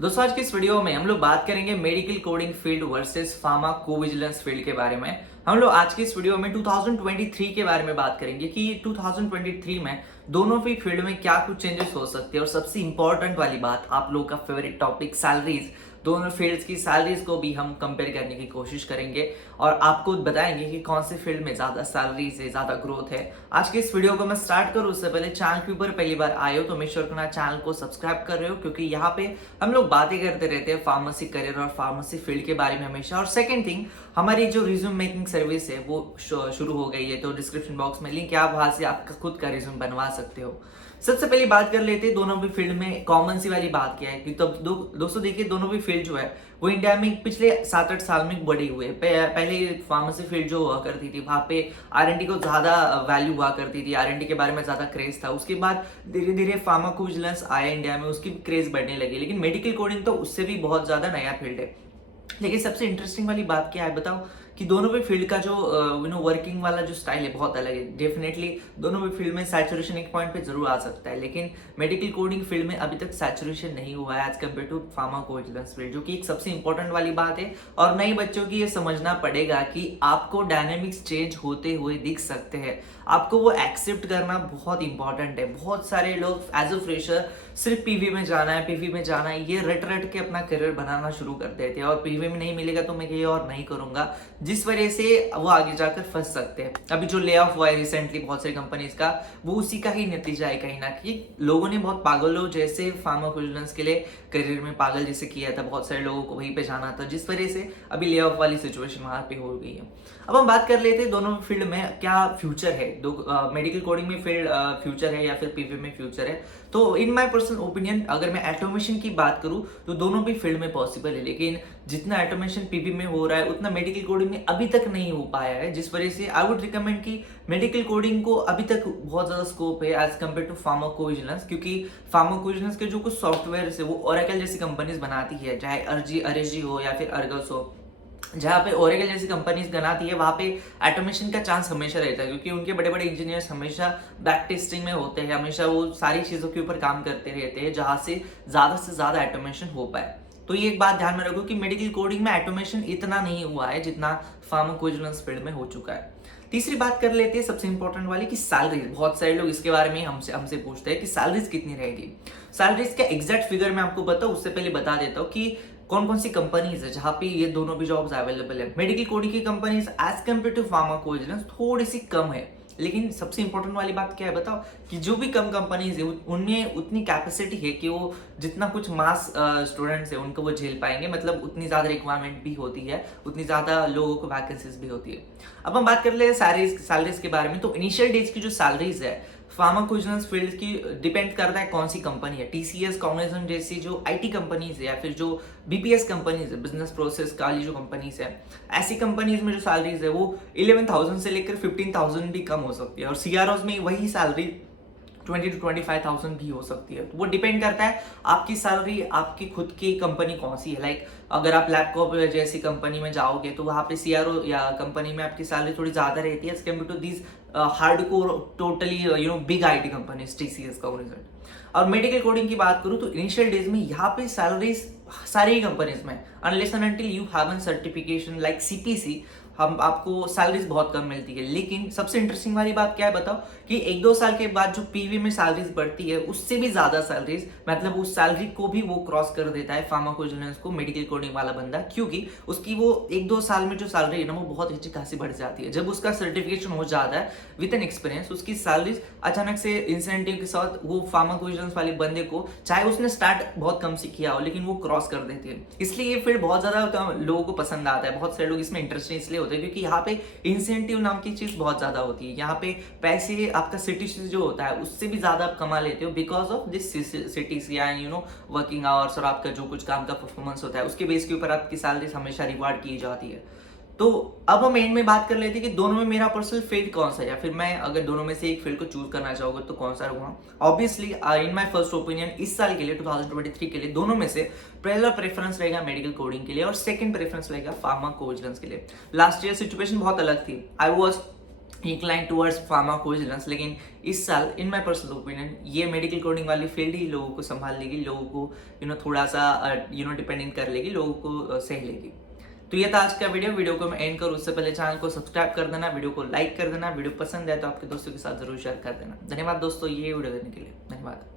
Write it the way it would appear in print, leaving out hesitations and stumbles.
दोस्तों आज की इस वीडियो में हम लोग बात करेंगे medical coding field versus pharmacovigilance field के बारे में। हम लोग आज की इस वीडियो में 2023 के बारे में बात करेंगे कि 2023 में दोनों भी फील्ड में क्या कुछ चेंजेस हो सकते हैं, और सबसे इंपॉर्टेंट वाली बात, आप लोगों का फेवरेट टॉपिक सैलरीज। दोनों फील्ड्स की सैलरीज को भी हम कंपेयर करने की कोशिश करेंगे और आपको बताएंगे कि कौन से फील्ड में ज्यादा सैलरीज है, ज्यादा ग्रोथ है। आज के इस वीडियो को मैं स्टार्ट करूं उससे पहले चैनल के ऊपर पहली बार आए हो तो मेक श्योर करना चैनल को सब्सक्राइब कर रहे हो, क्योंकि यहाँ पे हम लोग बातें करते रहते हैं फार्मेसी करियर और फार्मेसी फील्ड के बारे में हमेशा। और सेकंड थिंग, हमारी जो रिज्यूम मेकिंग सर्विस है वो शुरू हो गई है, तो डिस्क्रिप्शन बॉक्स में लिंक है, आप वहां से आपका खुद का रिज्यूम बनवा सकते हो। सबसे पहले बात कर लेते हैं दोनों भी फील्ड में कॉमन सी वाली बात क्या है कि तब दोस्तों देखिए, दोनों भी फील्ड जो है वो इंडिया में पिछले 7-8 साल में बढ़े हुए। पहले फार्मेसी फील्ड जो हुआ करती थी वहां पे आर&डी को ज्यादा वैल्यू हुआ करती थी, आर&डी के बारे में ज्यादा क्रेज था। उसके बाद धीरे धीरे फार्माकोविजिलेंस आया इंडिया में, उसकी भी क्रेज बढ़ने लगी। लेकिन मेडिकल कोडिंग तो उससे भी बहुत ज्यादा नया फील्ड है। लेकिन सबसे इंटरेस्टिंग वाली बात क्या है बताओ कि दोनों भी फील्ड का जो वर्किंग वाला जो स्टाइल है बहुत अलग है। डेफिनेटली दोनों भी फील्ड में सैचुरेशन एक पॉइंट पे जरूर आ सकता है, लेकिन मेडिकल कोडिंग फील्ड में अभी तक सैचुरेशन नहीं हुआ है as compare to pharmacovigilance field, जो कि एक सबसे इंपॉर्टेंट वाली बात है। और नए बच्चों की ये समझना पड़ेगा कि आपको डायनेमिक्स चेंज होते हुए दिख सकते हैं, आपको वो एक्सेप्ट करना बहुत इंपॉर्टेंट है। बहुत सारे लोग एज अ फ्रेशर सिर्फ पीवी में जाना है, पीवी में जाना है, ये रट रट के अपना करियर बनाना शुरू कर देते हैं, और पीवी में नहीं मिलेगा तो मैं ये और नहीं करूंगा, जिस वजह से वो आगे जाकर फंस सकते हैं। अभी जो ले ऑफ हुआ है रिसेंटली बहुत सारी कंपनीज का, वो उसी का ही नतीजा है कहीं ना कहीं। लोगों ने बहुत पागलों जैसे फार्माकोविजिलेंस के लिए करियर में पागल जैसे किया था, बहुत सारे लोगों को वहीं पे जाना था, जिस वजह से अभी ले ऑफ वाली सिचुएशन वहां पे हो गई है। अब हम बात कर लेते हैं दोनों फील्ड में क्या फ्यूचर है, मेडिकल कोडिंग में फील्ड फ्यूचर है या फिर पीवी में फ्यूचर है। तो इन माय पर्सनल ओपिनियन, अगर मैं ऑटोमेशन की बात करूं तो दोनों भी फील्ड में पॉसिबल है, लेकिन जितना ऑटोमेशन पीवी में हो रहा है उतना मेडिकल कोडिंग में अभी तक नहीं हो पाया है, जिस वजह से आई वुड रिकमेंड कि मेडिकल कोडिंग को अभी तक बहुत ज्यादा स्कोप है एज कम्पेयर टू फार्माकोविजिलेंस, क्योंकि फार्माकोविजिलेंस के जो कुछ सॉफ्टवेयर है वो ओरेकल जैसी कंपनीज बनाती है, चाहे अरेजी हो या फिर अर्गस हो। जहाँ पे ओरेकल जैसी कंपनीज बनाती है वहां पे ऑटोमेशन का चांस हमेशा रहता है, क्योंकि उनके बड़े बड़े इंजीनियर्स हमेशा बैक टेस्टिंग में होते हैं, हमेशा वो सारी चीजों के ऊपर काम करते रहते हैं जहां से ज्यादा ऑटोमेशन हो पाए। तो ये एक बात ध्यान में रखो कि मेडिकल कोडिंग में ऑटोमेशन इतना नहीं हुआ है जितना फार्माकोविजिलेंस फील्ड में हो चुका है। तीसरी बात कर लेते हैं सबसे इंपॉर्टेंट वाली कि सैलरीज। बहुत सारे लोग इसके बारे में हमसे पूछते हैं कि सैलरीज कितनी रहेगी। सैलरीज का एग्जैक्ट फिगर मैं आपको बताऊं उससे पहले बता देता हूँ कि कौन कौन सी कंपनीज है जहां पे ये दोनों भी जॉब्स अवेलेबल है। मेडिकल कोडिंग की companies as compare to pharmacovigilance थोड़ी सी कम है, लेकिन सबसे इंपॉर्टेंट वाली बात क्या है बताओ कि जो भी कम कंपनीज है उनमें उतनी कैपेसिटी है कि वो जितना कुछ मास स्टूडेंट्स है उनको वो झेल पाएंगे, मतलब उतनी ज्यादा रिक्वायरमेंट भी होती है, उतनी ज्यादा लोगों को वैकेंसीज भी होती है। अब हम बात कर ले सैलरीज के बारे में, तो इनिशियल डेज की जो सैलरीज है फार्माकोविजिलेंस फील्ड की डिपेंड करता है कौन सी कंपनी है। टीसीएस, कॉग्निजेंट जैसी जो आईटी कंपनीज है या फिर जो बीपीएस कंपनीज है, बिजनेस प्रोसेस वाली जो कंपनीज है, ऐसी कंपनीज में जो सैलरीज है वो 11,000 से लेकर 15,000 भी कम हो सकती है, और सीआरओज में वही सैलरी 20 to 25,000 भी हो सकती है। तो वो डिपेंड करता है आपकी सैलरी, आपकी खुद की कंपनी कौन सी है। लाइक अगर आप लैपटॉप जैसी कंपनी में जाओगे तो वहां पे सीआरओ या कंपनी में आपकी सैलरी थोड़ी ज्यादा रहती है as compare to these hardcore totally big IT companies, TCS, Cognizant. और मेडिकल कोडिंग की बात करूं तो इनिशियल डेज में यहाँ पे सैलरीज सारी कंपनीज में unless and until you have an certification like CPC, हम आपको सैलरीज बहुत कम मिलती है। लेकिन सबसे इंटरेस्टिंग वाली बात क्या है बताओ कि 1-2 साल के बाद जो पीवी में सैलरीज बढ़ती है उससे भी ज्यादा सैलरीज, मतलब उस सैलरी को भी वो क्रॉस कर देता है फार्माकोविजिलेंस को मेडिकल कोडिंग वाला बंदा, क्योंकि उसकी वो 1-2 साल में जो सैलरी है ना वो बहुत अच्छी खासी बढ़ जाती है। जब उसका सर्टिफिकेशन हो जाता है विद एन एक्सपीरियंस, उसकी सैलरीज अचानक से इंसेंटिव के साथ वो फार्माकोविजिलेंस वाले बंदे को, चाहे उसने स्टार्ट बहुत कम से किया हो, लेकिन वो क्रॉस कर देती है। इसलिए ये फील्ड बहुत ज्यादा लोगों को पसंद आता है, बहुत सारे लोग इसमें इंटरेस्टेड इसलिए होते हैं क्योंकि यहाँ पे इंसेंटिव नाम की चीज बहुत ज्यादा होती है। यहाँ पे पैसे आपका सिटी जो होता है उससे भी ज्यादा आप कमा लेते हो because of this city and working hours, और आपका जो कुछ काम का परफॉर्मेंस होता है उसके बेस के ऊपर आपकी सैलरी हमेशा रिवार्ड की जाती है। तो अब हम एंड में बात कर लेते हैं कि दोनों में मेरा पर्सनल फील्ड कौन सा है, या फिर मैं अगर दोनों में से एक फील्ड को चूज करना चाहूंगा तो कौन सा रहूंगा। Obviously in my first opinion इस साल के लिए 2023 के लिए दोनों में से पहला प्रेफरेंस रहेगा मेडिकल कोडिंग के लिए और सेकंड प्रेफरेंस रहेगा फार्माकोविजिलेंस के लिए। लास्ट ईयर सिचुएशन बहुत अलग थी। I was incline towards pharmacovigilance, लेकिन इस साल इन माय पर्सनल ओपिनियन ये मेडिकल कोडिंग वाली फील्ड ही लोगों को संभाल लेगी, लोगों को थोड़ा सा डिपेंडेंट कर लेगी, लोगों को सह लेगी। तो ये था आज का वीडियो को मैं एंड करूँ उससे पहले चैनल को सब्सक्राइब कर देना, वीडियो को लाइक कर देना, वीडियो पसंद है तो आपके दोस्तों के साथ जरूर शेयर कर देना। धन्यवाद दोस्तों ये वीडियो देखने के लिए, धन्यवाद।